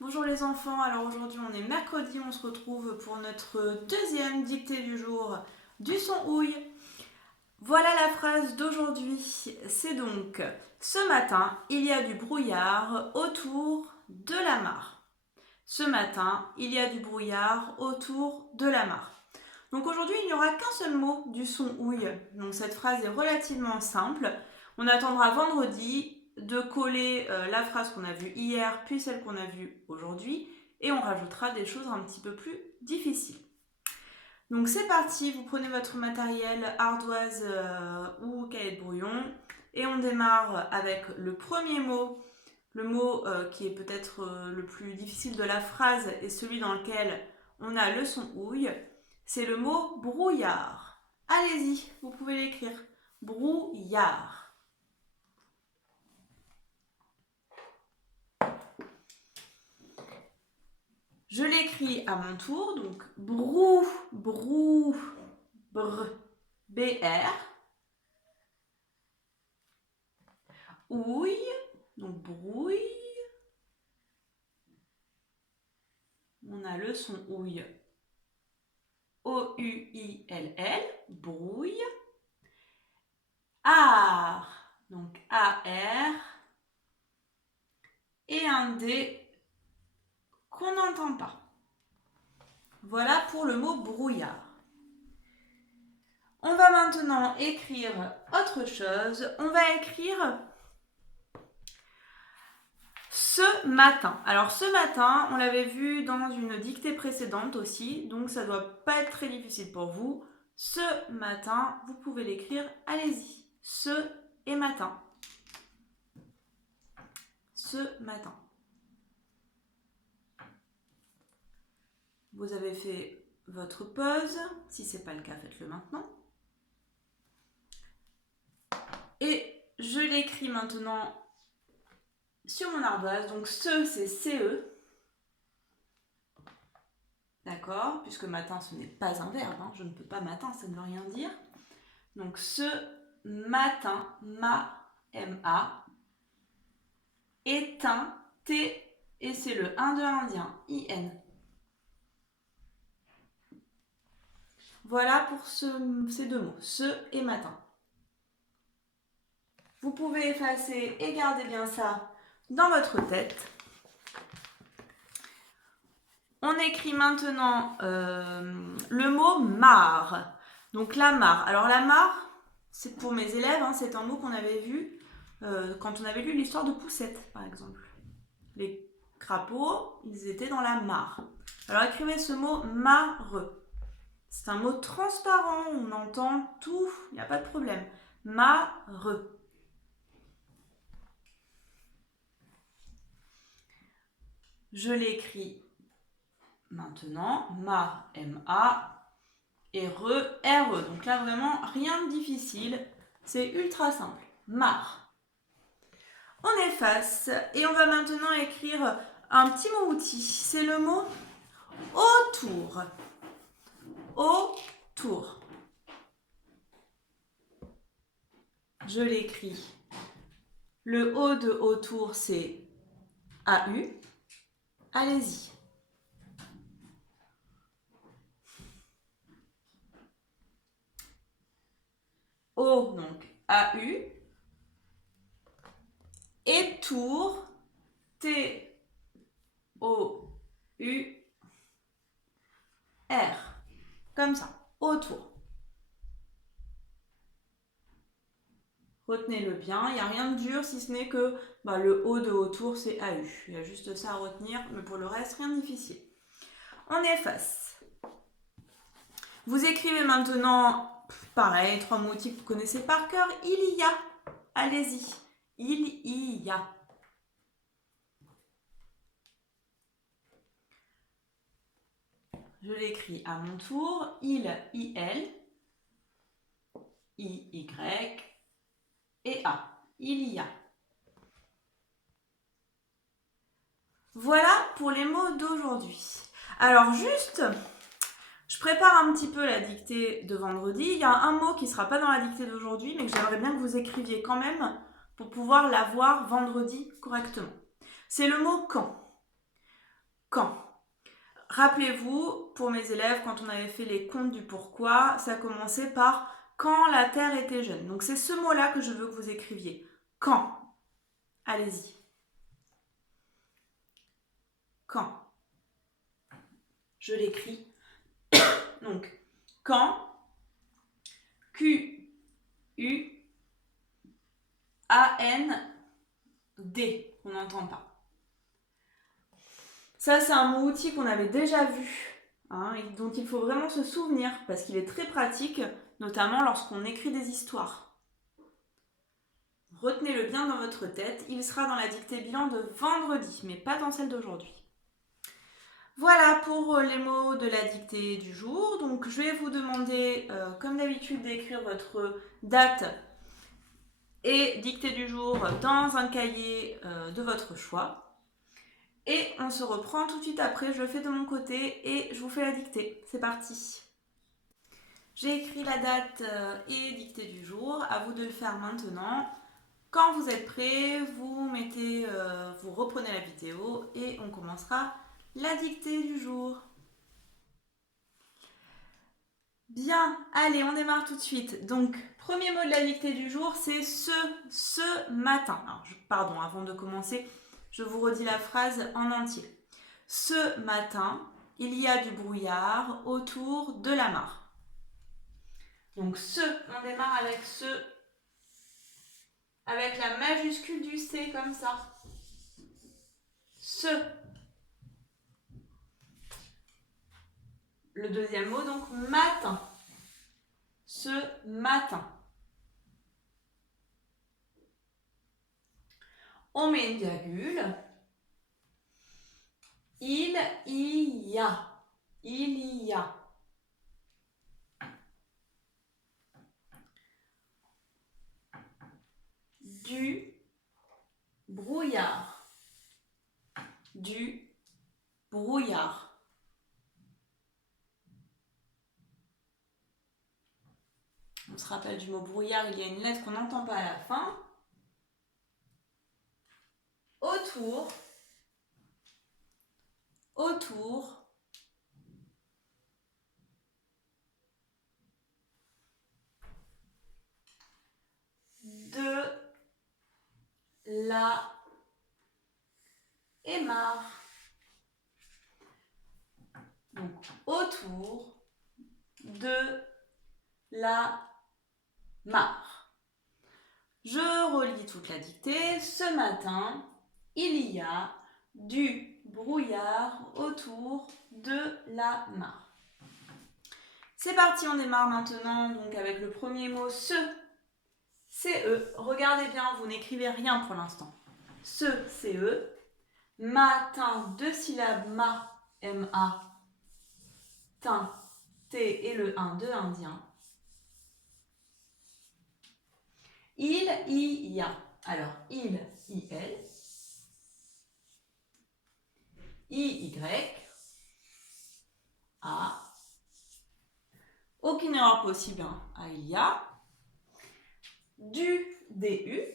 Bonjour les enfants, alors aujourd'hui on est mercredi, on se retrouve pour notre deuxième dictée du jour du son houille. Voilà la phrase d'aujourd'hui, c'est donc ce matin il y a du brouillard autour de la mare. Ce matin il y a du brouillard autour de la mare. Donc aujourd'hui il n'y aura qu'un seul mot du son houille, donc cette phrase est relativement simple. On attendra vendredi de coller la phrase qu'on a vue hier puis celle qu'on a vue aujourd'hui et on rajoutera des choses un petit peu plus difficiles. Donc c'est parti, vous prenez votre matériel ardoise ou cahier de brouillon et on démarre avec le premier mot, le mot qui est peut-être le plus difficile de la phrase et celui dans lequel on a le son houille, c'est le mot brouillard. Allez-y, vous pouvez l'écrire. Brouillard. Je l'écris à mon tour, donc brou, brou, br, br. Ouille, donc brouille. On a le son ouille. O-U-I-L-L, brouille. Ar, donc A-R. Et un D qu'on n'entend pas. Voilà pour le mot brouillard. On va maintenant écrire autre chose. On va écrire ce matin. Alors ce matin, on l'avait vu dans une dictée précédente aussi, donc ça ne doit pas être très difficile pour vous. Ce matin, vous pouvez l'écrire, allez-y. Ce et matin. Ce matin. Vous avez fait votre pause. Si ce n'est pas le cas, faites-le maintenant. Et je l'écris maintenant sur mon ardoise. Donc ce, c'est CE. D'accord? Puisque matin, ce n'est pas un verbe. Je ne peux pas matin, ça ne veut rien dire. Donc ce matin, ma, éteint, T, et c'est le 1 de indien, IN. Voilà pour ces deux mots, ce et matin. Vous pouvez effacer et garder bien ça dans votre tête. On écrit maintenant le mot mare. Donc la mare. Alors la mare, c'est pour mes élèves, c'est un mot qu'on avait vu quand on avait lu l'histoire de Poussette, par exemple. Les crapauds, ils étaient dans la mare. Alors écrivez ce mot mare. C'est un mot transparent, on entend tout, il n'y a pas de problème. Mare. Je l'écris maintenant, mar, M-A, et R-E. Donc là, vraiment, rien de difficile. C'est ultra simple. Mar. On efface et on va maintenant écrire un petit mot outil. C'est le mot autour. Autour. Je l'écris. Le O de autour, c'est AU. Allez-y. O, donc AU. Et tour, T-O-U-R. Comme ça, autour. Retenez-le bien, il n'y a rien de dur si ce n'est que le O de autour c'est AU. Il y a juste ça à retenir, mais pour le reste, rien de difficile. On efface. Vous écrivez maintenant, pareil, 3 mots que vous connaissez par cœur. Il y a. Allez-y. Il y a. Je l'écris à mon tour. Il, I-L, I-Y et A. Il y a. Voilà pour les mots d'aujourd'hui. Alors juste, je prépare un petit peu la dictée de vendredi. Il y a un mot qui ne sera pas dans la dictée d'aujourd'hui, mais que j'aimerais bien que vous écriviez quand même pour pouvoir la voir vendredi correctement. C'est le mot quand. quand. Rappelez-vous, pour mes élèves, quand on avait fait les contes du pourquoi, ça commençait par quand la Terre était jeune. Donc c'est ce mot-là que je veux que vous écriviez. Quand. Allez-y. Quand. Je l'écris. Donc, quand. Q-U-A-N-D. On n'entend pas. Ça, c'est un mot outil qu'on avait déjà vu, hein, et dont il faut vraiment se souvenir, parce qu'il est très pratique, notamment lorsqu'on écrit des histoires. Retenez-le bien dans votre tête, il sera dans la dictée bilan de vendredi, mais pas dans celle d'aujourd'hui. Voilà pour les mots de la dictée du jour. Donc je vais vous demander, comme d'habitude, d'écrire votre date et dictée du jour dans un cahier de votre choix. Et on se reprend tout de suite après, je le fais de mon côté et je vous fais la dictée. C'est parti. J'ai écrit la date et dictée du jour, à vous de le faire maintenant. Quand vous êtes prêts, vous reprenez la vidéo et on commencera la dictée du jour. Bien, allez, on démarre tout de suite. Donc, premier mot de la dictée du jour, c'est ce matin. Alors, pardon, avant de commencer, je vous redis la phrase en entier. Ce matin, il y a du brouillard autour de la mare. Donc on démarre avec avec la majuscule du C comme ça. Le deuxième mot, donc matin. Ce matin. On met une virgule. Il y a. Il y a. Du brouillard. Du brouillard. On se rappelle du mot brouillard, il y a une lettre qu'on n'entend pas à la fin. Autour de la mare. Donc, autour de la mare. Je relis toute la dictée. Ce matin, il y a du brouillard autour de la mare. C'est parti, on démarre maintenant donc avec le premier mot, C-E. Regardez bien, vous n'écrivez rien pour l'instant. C-E. Matin, 2 syllabes, M-A. Tin, T et le 1 de indien. Il y a. Alors, il, I-L. I-Y. A. Aucune erreur possible, hein. A, il y a. Du, D-U.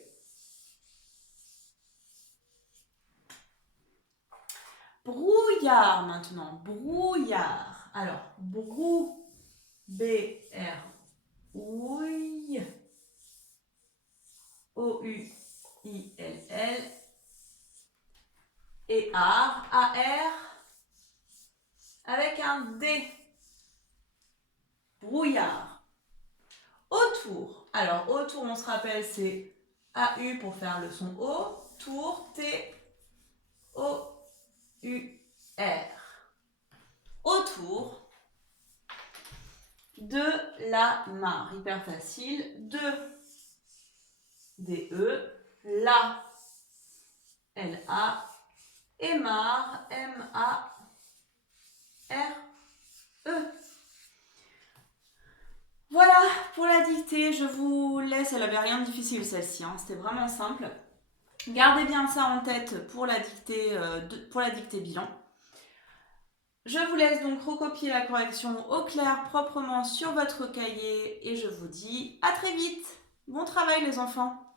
Brouillard maintenant. Brouillard. Alors, B-R. Oui. O-U-I-L-L. Et art, A-R. Avec un D. Brouillard. Autour. Alors, autour, on se rappelle, c'est A-U pour faire le son O. Tour, T-O-U-R. Autour de la mare. Hyper facile. D-E. La. L-A. Et mare. M-A-R-E. Voilà pour la dictée, je vous laisse, elle n'avait rien de difficile celle-ci, hein. C'était vraiment simple. Gardez bien ça en tête pour la dictée bilan. Je vous laisse donc recopier la correction au clair proprement sur votre cahier et je vous dis à très vite. Bon travail les enfants.